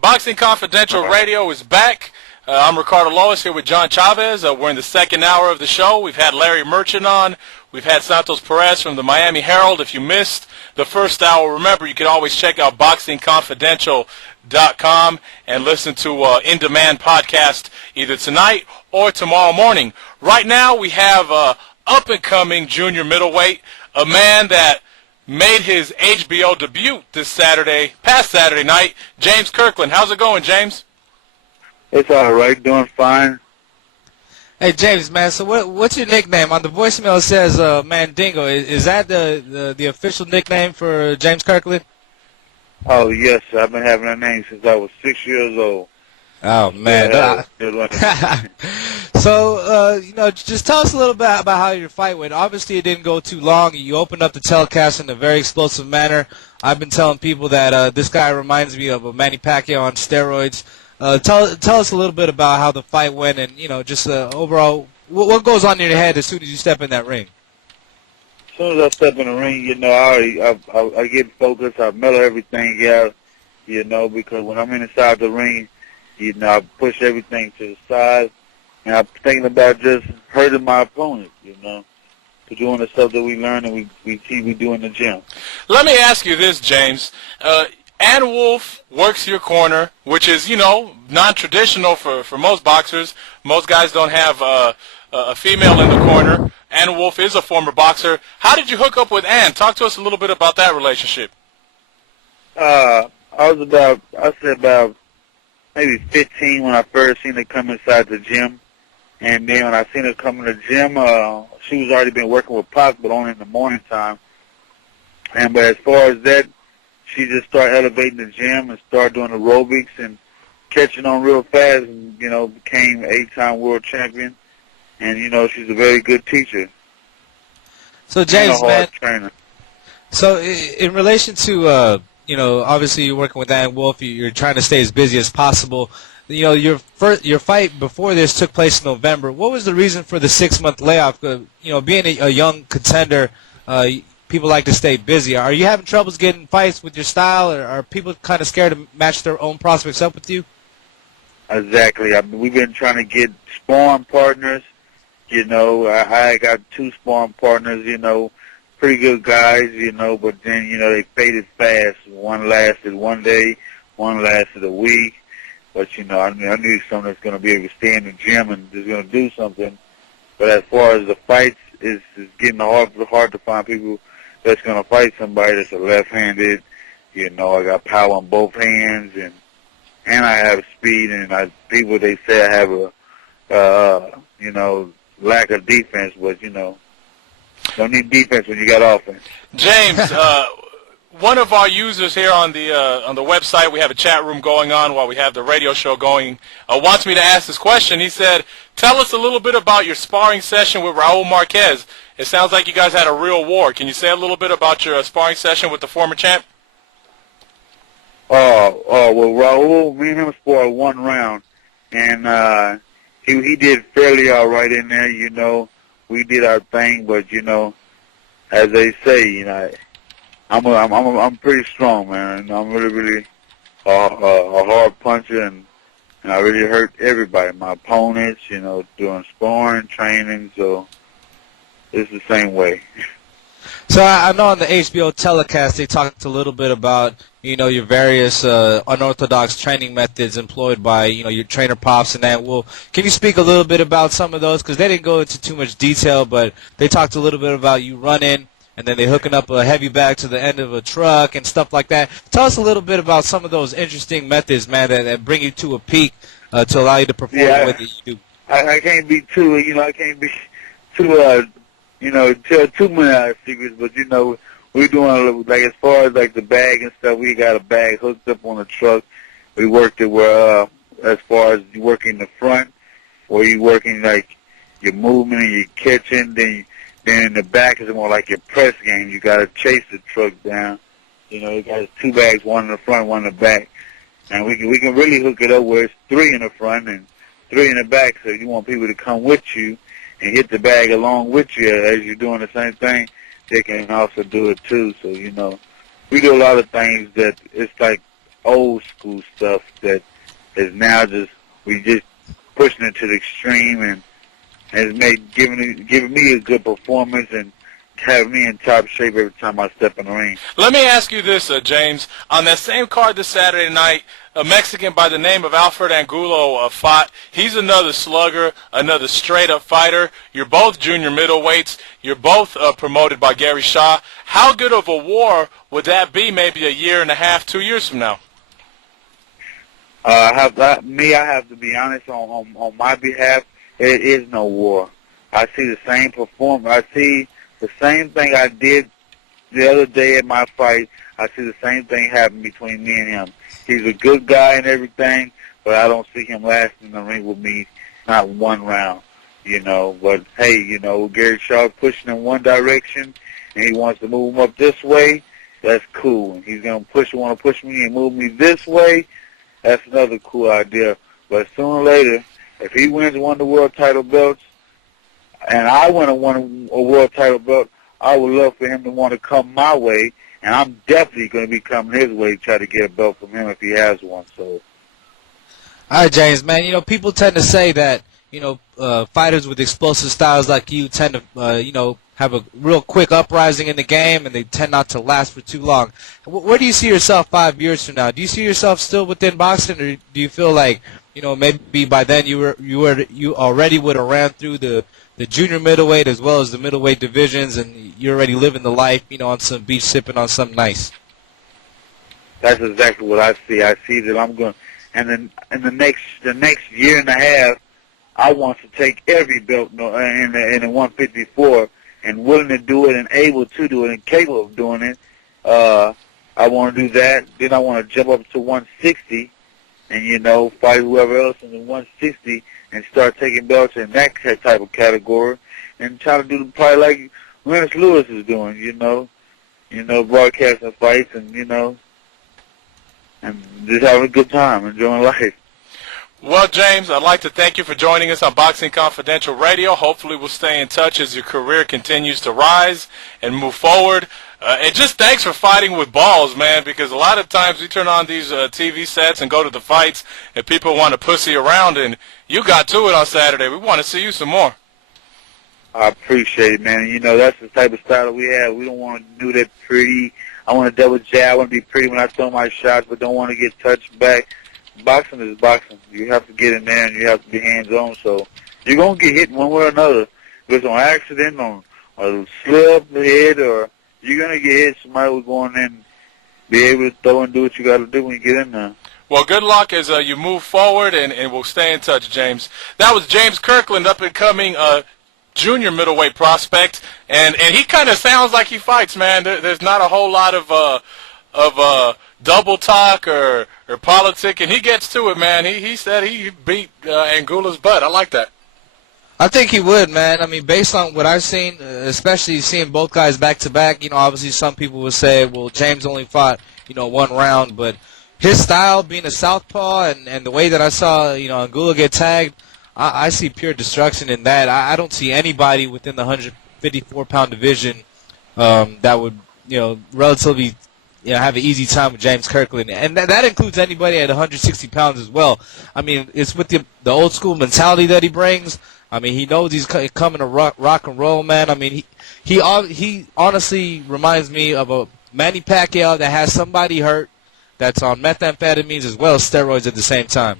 Boxing Confidential Radio is back. I'm Ricardo Lois here with John Chavez. We're in the second hour of the show. We've had Larry Merchant on. We've had Santos Perez from the Miami Herald. If you missed the first hour, remember you can always check out boxingconfidential.com and listen to in-demand podcast either tonight or tomorrow morning. Right now we have up-and-coming junior middleweight, a man that made his HBO debut past Saturday night, James Kirkland. How's it going, James? It's all right, doing fine. Hey, James, man, so what's your nickname? On the voicemail it says Mandingo. Is that the official nickname for James Kirkland? Oh, yes, I've been having that name since I was 6 years old. Oh, man. Yeah, So, just tell us a little bit about how your fight went. Obviously, it didn't go too long. You opened up the telecast in a very explosive manner. I've been telling people that this guy reminds me of a Manny Pacquiao on steroids. Tell us a little bit about how the fight went and, just overall, what goes on in your head as soon as you step in that ring? As soon as I step in the ring, I get focused. I mellow everything out, because when I'm inside the ring, I push everything to the side. And I'm thinking about just hurting my opponent, doing the stuff that we learn and we do in the gym. Let me ask you this, James. Ann Wolfe works your corner, which is, non-traditional for most boxers. Most guys don't have a female in the corner. Ann Wolfe is a former boxer. How did you hook up with Ann? Talk to us a little bit about that relationship. I was about maybe 15 when I first seen her come inside the gym. And then when I seen her come in the gym, she was already been working with Pac, but only in the morning time. But as far as that, she just started elevating the gym and started doing aerobics and catching on real fast and, became 8-time world champion. And, she's a very good teacher. So, James, and a hard trainer. So in relation to, obviously you're working with Ann Wolfe, you're trying to stay as busy as possible. Your fight before this took place in November. What was the reason for the 6-month layoff? Being a young contender, people like to stay busy. Are you having troubles getting fights with your style, or are people kind of scared to match their own prospects up with you? Exactly. We've been trying to get sparring partners. I got 2 sparring partners, pretty good guys, but then, they faded fast. One lasted 1 day, one lasted a week. But, I need someone that's going to be able to stay in the gym and is going to do something. But as far as the fights, it's getting hard to find people that's going to fight somebody that's a left-handed. I got power on both hands, and I have speed, and people, they say I have a, lack of defense, but, don't need defense when you got offense. James, one of our users here on the website, we have a chat room going on while we have the radio show going, wants me to ask this question. He said, tell us a little bit about your sparring session with Raul Marquez. It sounds like you guys had a real war. Can you say a little bit about your sparring session with the former champ? Well, Raul, me and him sparred 1 round, and he did fairly all right in there, We did our thing, but, as they say, I'm pretty strong, man. I'm really a hard puncher, and I really hurt everybody, my opponents, doing sparring, training, so it's the same way. So I know on the HBO telecast they talked a little bit about, your various unorthodox training methods employed by, your trainer Pops and that. Well, can you speak a little bit about some of those? Because they didn't go into too much detail, but they talked a little bit about you running, and then they're hooking up a heavy bag to the end of a truck and stuff like that. Tell us a little bit about some of those interesting methods, man, that bring you to a peak to allow you to perform the way that you do. I can't be too, I can't be too, tell too many secrets, but, we're doing, like, as far as, like, the bag and stuff, we got a bag hooked up on the truck. We worked it where, as far as you working the front, where you working, like, your movement and your catching, then in the back is more like your press game. You got to chase the truck down. You got 2 bags, 1 in the front, 1 in the back. And we can really hook it up where it's 3 in the front and 3 in the back, so you want people to come with you and hit the bag along with you as you're doing the same thing. They can also do it too. So, we do a lot of things that it's like old school stuff that is now we just pushing it to the extreme, and has giving me a good performance and having me in top shape every time I step in the ring. Let me ask you this, James. On that same card this Saturday night, a Mexican by the name of Alfredo Angulo fought. He's another slugger, another straight-up fighter. You're both junior middleweights. You're both promoted by Gary Shaw. How good of a war would that be maybe a year and a half, 2 years from now? I have to be honest, on my behalf, it is no war. I see the same performance. I see the same thing I did the other day at my fight. I see the same thing happen between me and him. He's a good guy and everything, but I don't see him lasting in the ring with me, not one round, you know. But, hey, you know, Gary Shaw pushing in one direction, and he wants to move him up this way. That's cool. And he's going to want to push me and move me this way. That's another cool idea. But sooner or later, if he wins one of the world title belts, and I win a world title belt, I would love for him to want to come my way, and I'm definitely going to be coming his way to try to get a belt from him if he has one. So, All right, James, man. You know, people tend to say that, you know, fighters with explosive styles like you tend to, you know, have a real quick uprising in the game, and they tend not to last for too long. Where do you see yourself 5 years from now? Do you see yourself still within boxing, or do you feel like, you know, maybe by then you already would have ran through the junior middleweight as well as the middleweight divisions, and you're already living the life, you know, on some beach sipping on something nice? that's exactly what I see. I see that I'm going, and then in the next year and a half, I want to take every belt in the 154, and willing to do it and able to do it and capable of doing it. I want to do that. Then I want to jump up to 160 and, you know, fight whoever else in the 160 and start taking belts in that type of category and try to do probably like Lennox Lewis is doing, you know, broadcasting fights and, you know, and just having a good time, enjoying life. Well, James, I'd like to thank you for joining us on Boxing Confidential Radio. Hopefully we'll stay in touch as your career continues to rise and move forward. And just thanks for fighting with balls, man, because a lot of times we turn on these TV sets and go to the fights and people want to pussy around, and you got to it on Saturday. We want to see you some more. I appreciate it, man. You know, that's the type of style that we have. We don't want to do that pretty. I want to double jab. I want to be pretty when I throw my shots, but don't want to get touched back. Boxing is boxing. You have to get in there and you have to be hands-on. So you're going to get hit one way or another. If it's on accident, on a slip, head, or you're going to get hit. Somebody will go in there and be able to throw and do what you got to do when you get in there. Well, good luck as you move forward, and we'll stay in touch, James. That was James Kirkland, up-and-coming junior middleweight prospect, and he kind of sounds like he fights, man. There's not a whole lot of double talk or politic, and he gets to it, man. He said he beat Angula's butt. I like that. I think he would, man. I mean, based on what I've seen, especially seeing both guys back-to-back, you know, obviously some people would say, well, James only fought, you know, one round, but his style, being a southpaw, and the way that I saw, you know, Angulo get tagged, I see pure destruction in that. I don't see anybody within the 154-pound division that would, you know, relatively, you know, have an easy time with James Kirkland, and that includes anybody at 160 pounds as well. I mean, it's with the old school mentality that he brings. I mean, he knows he's coming to rock and roll, man. I mean, he honestly reminds me of a Manny Pacquiao that has somebody hurt that's on methamphetamines as well as steroids at the same time.